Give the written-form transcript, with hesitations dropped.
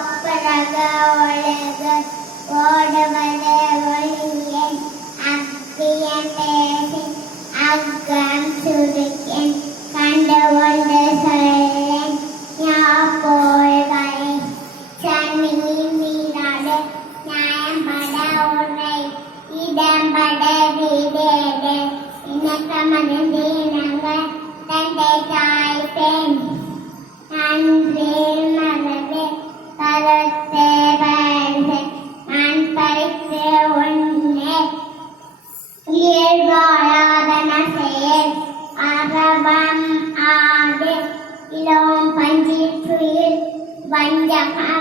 ஒப்பரக ஒழுக ஓடுவத ஒளியன் அப்பியன் பேசி அக்கம் சுருக்கன் கண்டு ஒன்று சொல்லேன் ஞாபோல்களை சனி மீதாடு நியாயம்பட உரை இடம்பட வீடேடு இணக்கமதீனங்கள் தந்தை தாய் பெண் அன்பில் மனது கருத்தே வருது நான் பறித்து உன்னை இயல்பாராதன செயல் அறவம் ஆடு இளம் பஞ்சில் துயில் வஞ்சகம்